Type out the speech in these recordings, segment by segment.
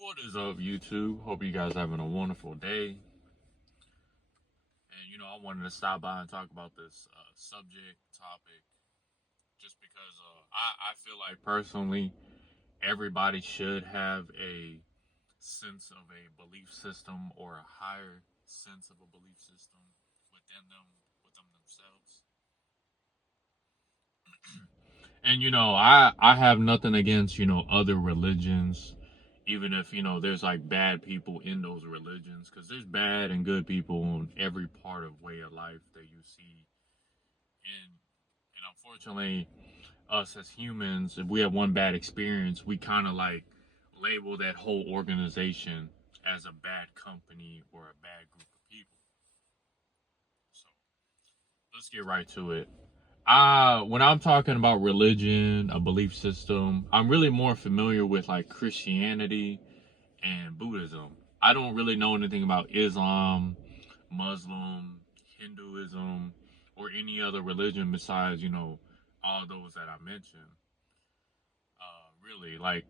What is up, YouTube? Hope you guys having a wonderful day. And I wanted to stop by and talk about this subject topic, just because I feel like personally everybody should have a sense of a belief system or a higher sense of a belief system within them themselves. And I have nothing against other religions, even if there's like bad people in those religions, because there's bad and good people in every part of way of life that you see. And unfortunately, us as humans, if we have one bad experience, we kind of like label that whole organization as a bad company or a bad group of people. So let's get right to it. When I'm talking about religion, a belief system, I'm really more familiar with like Christianity and Buddhism. I don't really know anything about Islam, Muslim, Hinduism, or any other religion besides, all those that I mentioned. Really, like,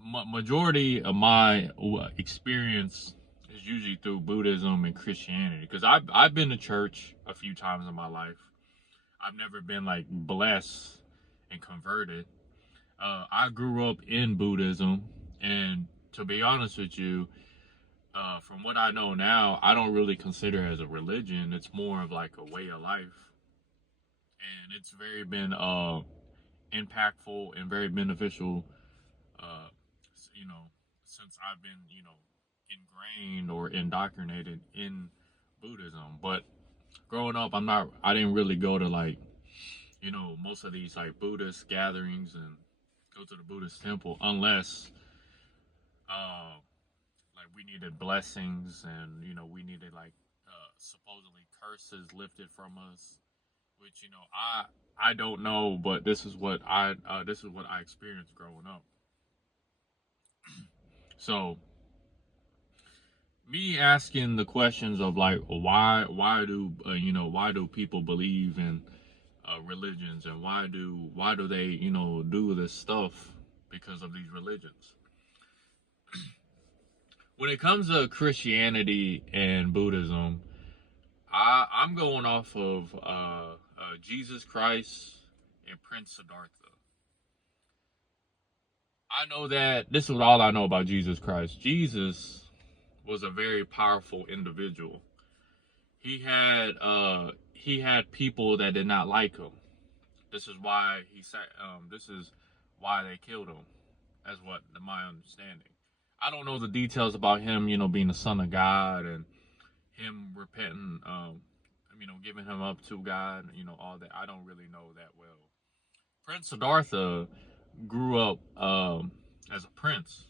majority of my experience is usually through Buddhism and Christianity, because I've been to church a few times in my life. I've never been like blessed and converted. I grew up in Buddhism, and to be honest with you, from what I know now, I don't really consider it as a religion. It's more of like a way of life, and it's very been impactful and very beneficial. Uh, you know, since I've been ingrained or indoctrinated in Buddhism. But growing up, I didn't really go to like most of these like Buddhist gatherings and go to the Buddhist temple unless uh like we needed blessings, and we needed like supposedly curses lifted from us, which I don't know, but this is what I experienced growing up. So me asking the questions of like why do people believe in religions, and why do they do this stuff because of these religions. When it comes to Christianity and Buddhism, I'm going off of Jesus Christ and Prince Siddhartha. I know that this is all I know about Jesus Christ. Jesus was a very powerful individual. He had people that did not like him. This is why he said. This is why they killed him. That's what my understanding. I don't know the details about him, being the son of God and him repenting, giving him up to God, all that. I don't really know that well. Prince Siddhartha grew up as a prince,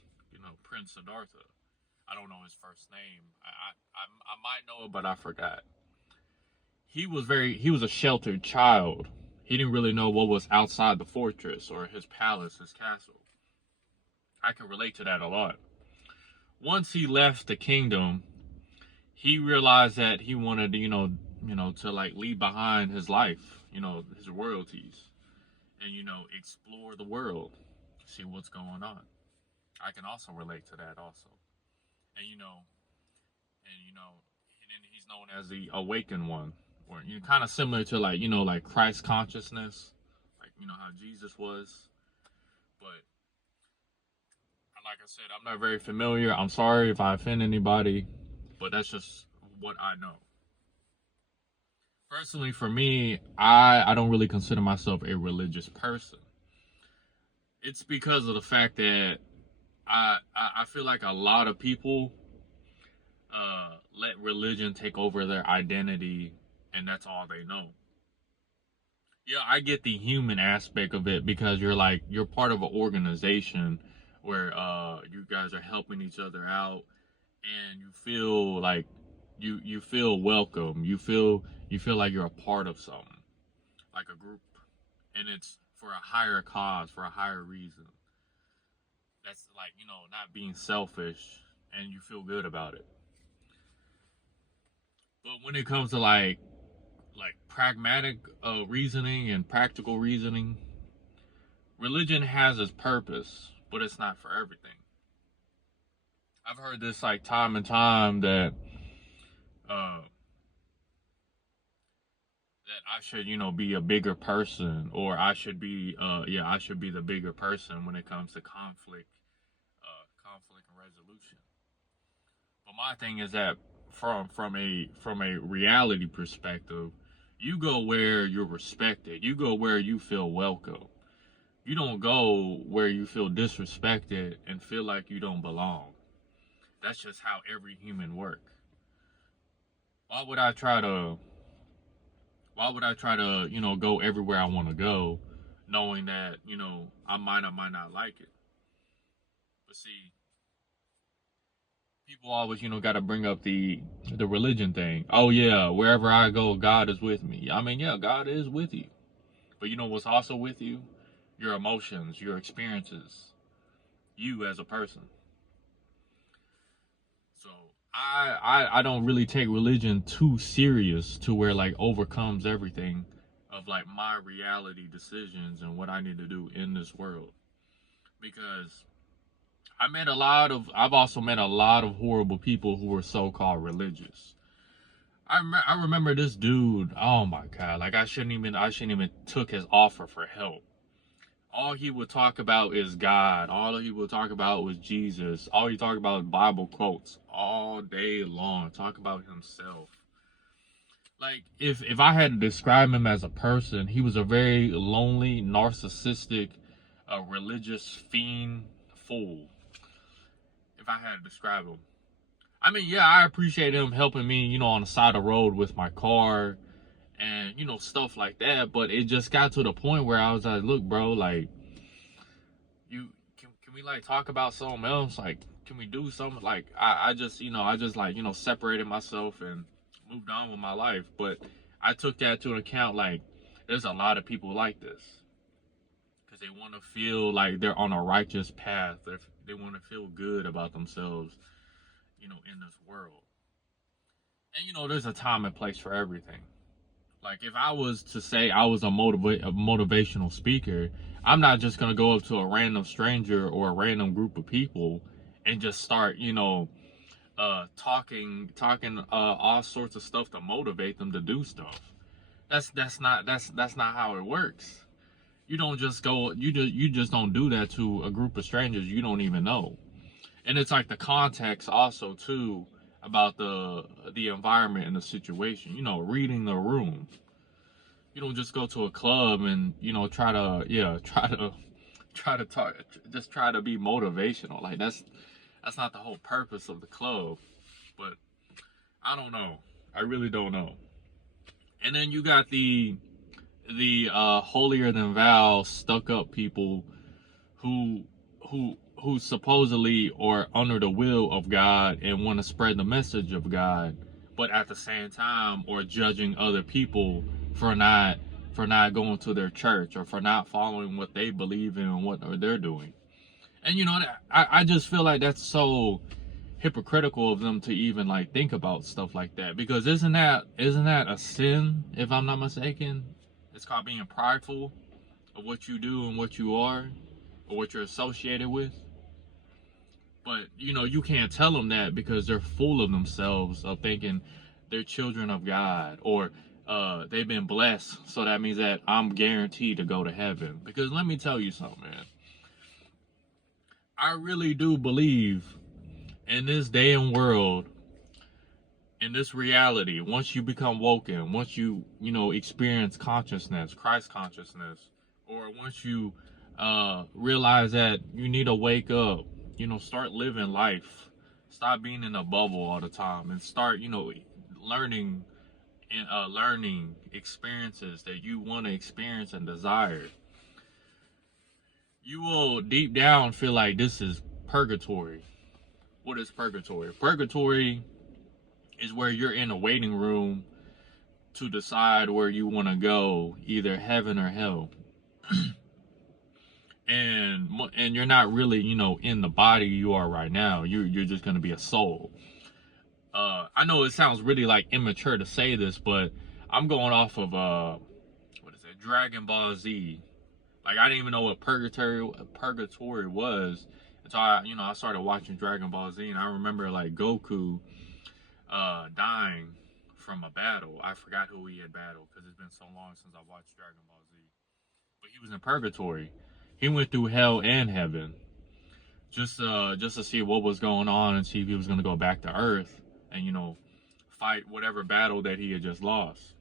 Prince Siddhartha. I don't know his first name. I might know it, but I forgot. He was a sheltered child. He didn't really know what was outside the fortress or his palace, his castle. I can relate to that a lot. Once he left the kingdom, he realized that he wanted to, to like leave behind his life, his royalties, and explore the world, see what's going on. I can also relate to that also. And and then he's known as the awakened one, or kind of similar to like like Christ consciousness, like how Jesus was. But like I said, I'm not very familiar. I'm sorry if I offend anybody, but that's just what I know. Personally, for me, I don't really consider myself a religious person. It's because of the fact that I feel like a lot of people let religion take over their identity, and that's all they know. Yeah, I get the human aspect of it, because you're part of an organization where you guys are helping each other out, and you feel like you feel welcome. You feel like you're a part of something, like a group, and it's for a higher cause, for a higher reason. That's like not being selfish, and you feel good about it. But when it comes to like pragmatic reasoning and practical reasoning, religion has its purpose, but it's not for everything. I've heard this like time and time that uh that I should, be a bigger person, or I should be the bigger person when it comes to conflict and resolution. But my thing is that from a reality perspective, you go where you're respected. You go where you feel welcome. You don't go where you feel disrespected and feel like you don't belong. That's just how every human works. Why would I try to go everywhere I want to go, knowing that, I might or might not like it. But see, people always, got to bring up the religion thing. Oh yeah, wherever I go, God is with me. I mean, yeah, God is with you. But you know what's also with you? Your emotions, your experiences, you as a person. So I don't really take religion too serious to where like overcomes everything of like my reality decisions and what I need to do in this world. Because I've also met a lot of horrible people who were so-called religious. I remember this dude. Oh my god! Like I shouldn't even took his offer for help. All he would talk about is God. All he would talk about was Jesus. All he talked about is Bible quotes all day long. Talk about himself. Like if I had to describe him as a person, he was a very lonely, narcissistic, religious fiend fool. If I had to describe him. I mean, yeah, I appreciate him helping me, on the side of the road with my car and, stuff like that. But it just got to the point where I was like, look, bro, like, can we like talk about something else? Like, can we do something? Like, I just, like, separated myself and moved on with my life. But I took that to account. Like, there's a lot of people like this because they want to feel like they're on a righteous path. They want to feel good about themselves, in this world. And there's a time and place for everything. Like if I was to say I was a motivational speaker, I'm not just gonna go up to a random stranger or a random group of people and just start, talking all sorts of stuff to motivate them to do stuff. That's not how it works. You don't just go you just don't do that to a group of strangers you don't even know. And it's like the context also too about the environment and the situation. Reading the room. You don't just go to a club and try to talk, just try to be motivational. Like that's not the whole purpose of the club. But I don't know. I really don't know. And then you got the holier than thou stuck up people who who supposedly are under the will of God and want to spread the message of God, but at the same time are judging other people for not going to their church or for not following what they believe in and what they're doing. And I just feel like that's so hypocritical of them to even like think about stuff like that, because isn't that a sin, if I'm not mistaken? It's called being prideful of what you do and what you are or what you're associated with. But you can't tell them that because they're full of themselves of thinking they're children of God, or they've been blessed, so that means that I'm guaranteed to go to heaven. Because let me tell you something, man. I really do believe in this day and world, in this reality, once you become woken, once you experience consciousness, Christ consciousness, or once you realize that you need to wake up, start living life, stop being in a bubble all the time, and start learning and learning experiences that you want to experience and desire. You will deep down feel like this is purgatory. What is purgatory? Purgatory is where you're in a waiting room to decide where you want to go, either heaven or hell. And you're not really in the body you are right now. You're just going to be a soul. I know it sounds really like immature to say this, but I'm going off of what is it, Dragon Ball Z. Like I didn't even know what purgatory was So I started watching Dragon Ball Z, and I remember like Goku dying from a battle. I forgot who he had battled because it's been so long since I watched Dragon Ball Z. But he was in purgatory. He went through hell and heaven just to see what was going on and see if he was gonna go back to Earth and fight whatever battle that he had just lost.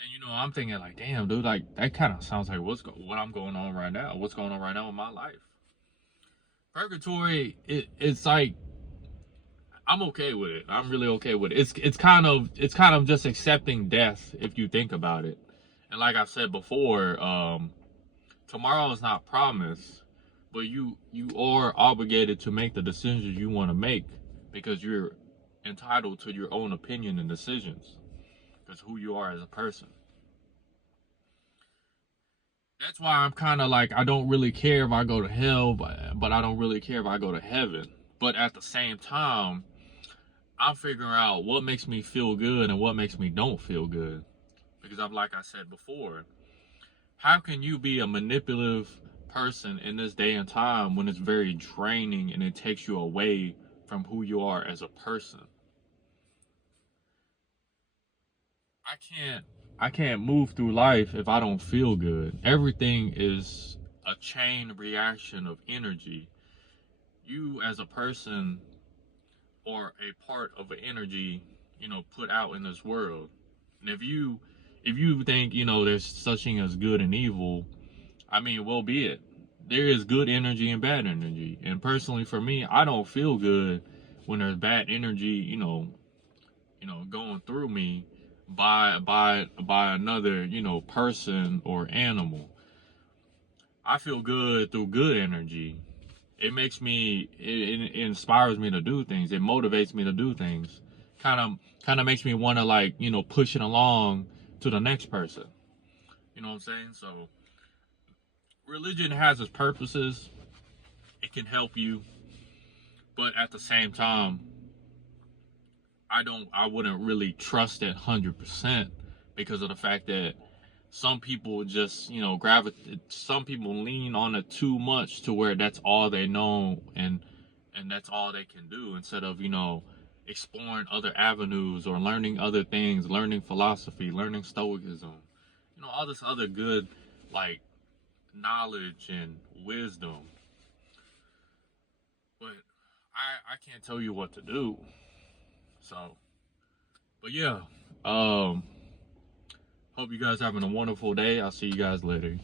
And I'm thinking like, damn, dude, like that kind of sounds like what I'm going on right now. What's going on right now in my life? Purgatory, it's like I'm okay with it. I'm really okay with it. It's kind of just accepting death if you think about it. And like I said before, tomorrow is not promised, but you are obligated to make the decisions you want to make because you're entitled to your own opinion and decisions. Because who you are as a person. That's why I'm kind of like I don't really care if I go to hell, but I don't really care if I go to heaven. But at the same time, I'm figuring out what makes me feel good and what makes me don't feel good. Because like I said before, how can you be a manipulative person in this day and time when it's very draining and it takes you away from who you are as a person? I can't move through life if I don't feel good. Everything is a chain reaction of energy. You as a person are a part of an energy, put out in this world. And if you think, there's such thing as good and evil, I mean, well be it. There is good energy and bad energy. And personally for me, I don't feel good when there's bad energy, going through me by another person or animal. I feel good through good energy. It inspires me to do things. It motivates me to do things. Kind of makes me want to like push it along to the next person. You know what I'm saying? So religion has its purposes. It can help you, but at the same time I wouldn't really trust it 100% because of the fact that some people just gravitate. Some people lean on it too much to where that's all they know and that's all they can do instead of exploring other avenues or learning other things, learning philosophy, learning stoicism, all this other good like knowledge and wisdom. But I can't tell you what to do. So, but yeah, hope you guys having a wonderful day. I'll see you guys later.